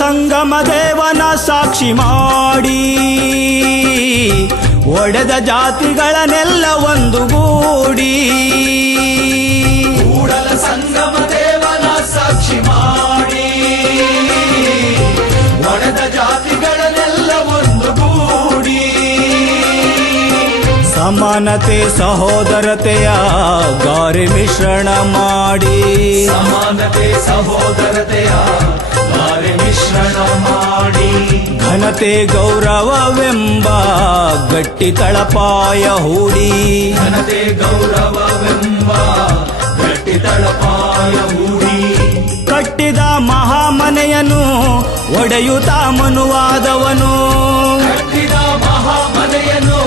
ಸಂಗಮ ದೇವನ ಸಾಕ್ಷಿ ಮಾಡಿ ಒಡೆದ ಜಾತಿಗಳನ್ನೆಲ್ಲ ಒಂದುಗೂಡಿ. ಕೂಡಲ ಸಂಗಮ ದೇವನ ಸಾಕ್ಷಿ ಮಾಡಿ ಒಡೆದ ಜಾತಿಗಳನ್ನೆಲ್ಲ ಒಂದುಗೂಡಿ. ಸಮಾನತೆ ಸಹೋದರತೆಯ ಗಾರೆ ಮಿಶ್ರಣ ಮಾಡಿ. ಸಮಾನತೆ ಸಹೋದರತೆಯ ಗಾರೆ ಮಿಶ್ರಣ ಮಾಡಿ. ಘನತೆ ಗೌರವವೆಂಬ ಗಟ್ಟಿ ತಳಪಾಯ ಹೂಡಿ. ಘನತೆ ಗೌರವವೆಂಬ ಗಟ್ಟಿ ತಳಪಾಯ ಹೂಡಿ. ಕಟ್ಟಿದ ಮಹಾಮನೆಯನ್ನು ಒಡೆಯುತ್ತ ಮನುವಾದವನು. ಕಟ್ಟಿದ ಮಹಾಮನೆಯನ್ನು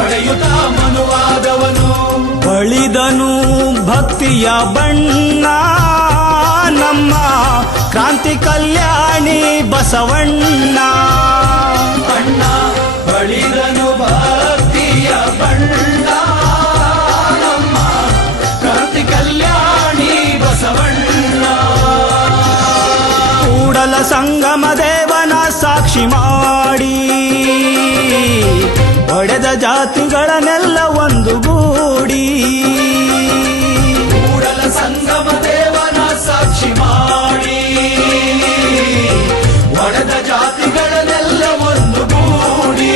ಒಡೆಯುತ್ತ ಮನುವಾದವನು. ಬಳಿದನು ಭಕ್ತಿಯ ಬಣ್ಣ ನಮ್ಮ ಕ್ರಾಂತಿ ಕಲ್ಯಾಣಿ ಬಸವಣ್ಣ. ಅಣ್ಣ ಬಳಿದನು ಭಕ್ತಿಯ ಬಣ್ಣ ನಮ್ಮ ಕ್ರಾಂತಿ ಕಲ್ಯಾಣಿ ಬಸವಣ್ಣ. ಕೂಡಲ ಸಂಗಮ ದೇವನ ಸಾಕ್ಷಿ ಮಾಡಿ ಒಡೆದ ಜಾತಿಗಳನ್ನೆಲ್ಲ ಒಂದುಗೂಡಿ. ಕೂಡಲ ಸಂಗಮ ದೇವನ ಸಾಕ್ಷಿ ಮಾಡಿ ಒಡೆದ ಜಾತಿಗಳನ್ನೆಲ್ಲ ಒಂದುಗೂಡಿ.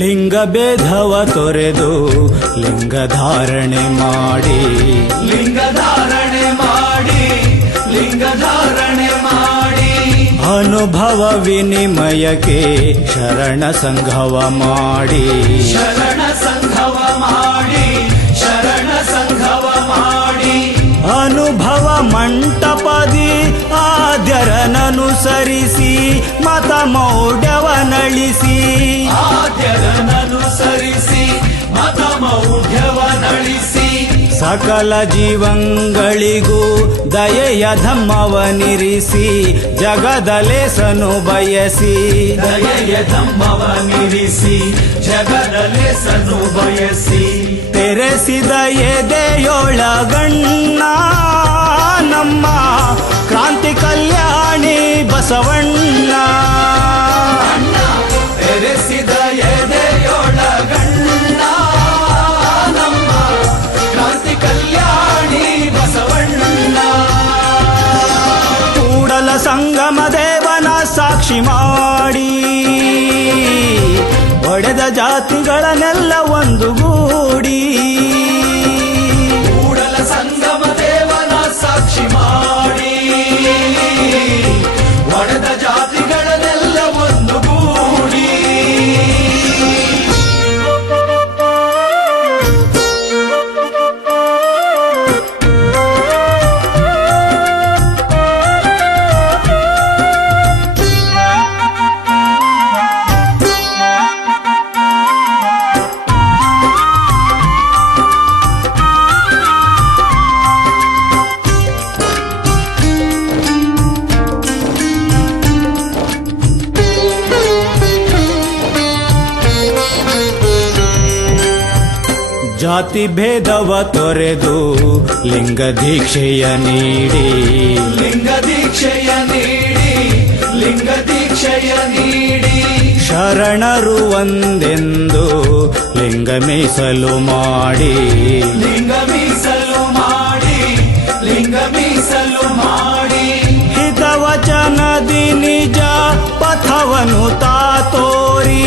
ಲಿಂಗ ಭೇದವ ತೊರೆದು ಲಿಂಗ ಧಾರಣೆ ಮಾಡಿ. ಲಿಂಗ ಧಾರಣೆ ಮಾಡಿ. ಲಿಂಗ ಧಾರಣೆ ಮಾಡಿ. ಅನುಭವ ವಿನಿಮಯಕ್ಕೆ ಶರಣ ಸಂಘವ ಮಾಡಿ. ಶರಣ ಸಂಘವ ಮಾಡಿ. ಶರಣ ಸಂಘವ ಮಾಡಿ. ಅನುಭವ ಮಂಟಪದಿ ಆದ್ಯರನನುಸರಿಸಿ ಮತ ಮೌಢ್ಯವನಳಿಸಿ. ಆದ್ಯರನನುಸರಿಸಿ ಮತ ಮೌಢ್ಯವನಳಿಸಿ. ಸಕಲ ಜೀವಂಗಳಿಗೂ ದಯೆಯ ಧಮ್ಮವನಿರಿಸಿ ಜಗದಲೇಸನು ಬಯಸಿ. ದಯೆಯ ಧಮ್ಮವನಿರಿಸಿ ಜಗದಲೇಸನು ಬಯಸಿ. ತೆರೆಸಿದ ಎದೆಯೊಳಗಣ್ಣ ನಮ್ಮ ಕ್ರಾಂತಿ ಕಲ್ಯಾಣಿ ಬಸವಣ್ಣ. ಅಣ್ಣ ತೆರೆಸಿದ ಎದೆಯೊಳಗಣ್ಣ ನಮ್ಮ ಕ್ರಾಂತಿ ಕಲ್ಯಾಣಿ ಬಸವಣ್ಣ. ಕೂಡಲ ಸಂಗಮ ದೇವನ ಸಾಕ್ಷಿ ಮಾಡಿ ಒಡೆದ ಜಾತಿಗಳನ್ನೆಲ್ಲ ಒಂದುಗೂಡಿ. ಕೂಡಲ ಸಂಗಮ ದೇವನ ಸಾಕ್ಷಿ ಮಾಡಿ ಒಡೆದ ಜಾತಿ ಭೇದವ ತೊರೆದು ಲಿಂಗ ದೀಕ್ಷೆಯ ನೀಡಿ ಲಿಂಗ ದೀಕ್ಷೆಯ ನೀಡಿ ಲಿಂಗ ದೀಕ್ಷೆಯ ನೀಡಿ ಶರಣರು ಒಂದೆಂದು ಲಿಂಗ ಮೀಸಲು ಮಾಡಿ ಲಿಂಗ ಮೀಸಲು ಮಾಡಿ ಲಿಂಗ ಮೀಸಲು ಮಾಡಿ ಹಿತವಚನದಿ ನಿಜ ಪಥವನು ತಾ ತೋರಿ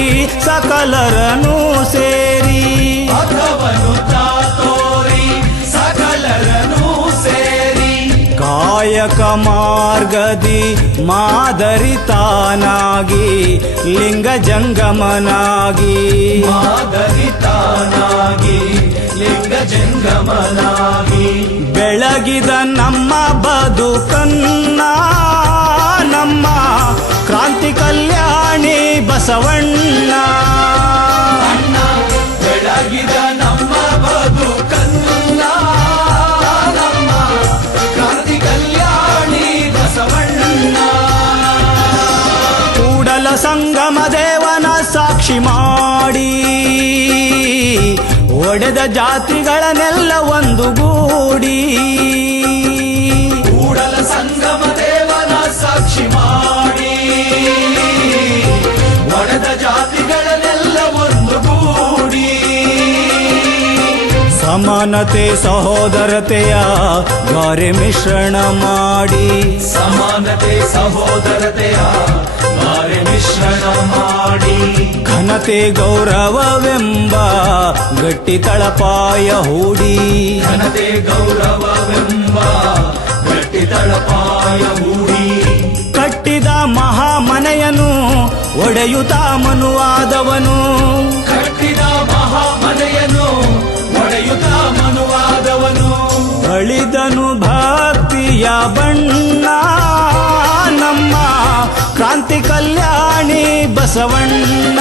ಸಕಲರನು ಸೇರಿ ಪಥವನ್ನು ತೋರಿ ಸಕಲರನು ಸೇರಿ ಕಾಯಕ ಮಾರ್ಗದಿ ಮಾದರಿತಾನಾಗಿ ಲಿಂಗ ಜಂಗಮನಾಗಿ ಮಾದರಿತಾನಾಗಿ ಲಿಂಗ ಜಂಗಮನಾಗಿ ಬೆಳಗಿದ ನಮ್ಮ ಬದುಕನ್ನ ನಮ್ಮ ಕ್ರಾಂತಿ ಕಲ್ಯಾಣಿ ಬಸವಣ್ಣ ಅಣ್ಣ ಬೆಳಗಿದ ನಮ್ಮ ಬದುಕನ್ನ ನಮ್ಮ ಕ್ರಾಂತಿ ಕಲ್ಯಾಣಿ ಬಸವಣ್ಣ ಕೂಡಲ ಸಂಗಮ ದೇವನ ಸಾಕ್ಷಿ ಮಾಡಿ ಒಡೆದ ಜಾತಿಗಳನ್ನೆಲ್ಲ ಒಂದುಗೂಡಿ ಕೂಡಲ ಸಂಗಮ ದೇವನ ಸಾಕ್ಷಿ ಮಾಡಿ ಒಡೆದ ಜಾತಿಗಳನ್ನೆಲ್ಲ ಒಂದುಗೂಡಿ ಸಮಾನತೆ ಸಹೋದರತೆಯ ಗಾರೆ ಮಿಶ್ರಣ ಮಾಡಿ ಸಮಾನತೆ ಸಹೋದರತೆಯ ಬಾರೆ ಮಿಶ್ರಣ ಮಾಡಿ ಘನತೆ ಗೌರವವೆಂಬ ಗಟ್ಟಿ ತಳಪಾಯ ಹೂಡಿ ಘನತೆ ಗೌರವವೆಂಬ ಗಟ್ಟಿ ತಳಪಾಯ ಹೂಡಿ ಕಟ್ಟಿದ ಮಹಾಮನೆಯನು ಒಡೆಯುತ್ತ ಮನುವಾದವನು ಕಟ್ಟಿದ ಮಹಾಮನೆಯನ್ನು ಒಡೆಯುತ್ತ ಮನುವಾದವನು ಅಳಿದನು ಭಕ್ತಿಯ ಬಣ್ಣ ನಮ್ಮ ಕ್ರಾಂತಿ ಕಲ್ಯಾಣಿ ಬಸವಣ್ಣ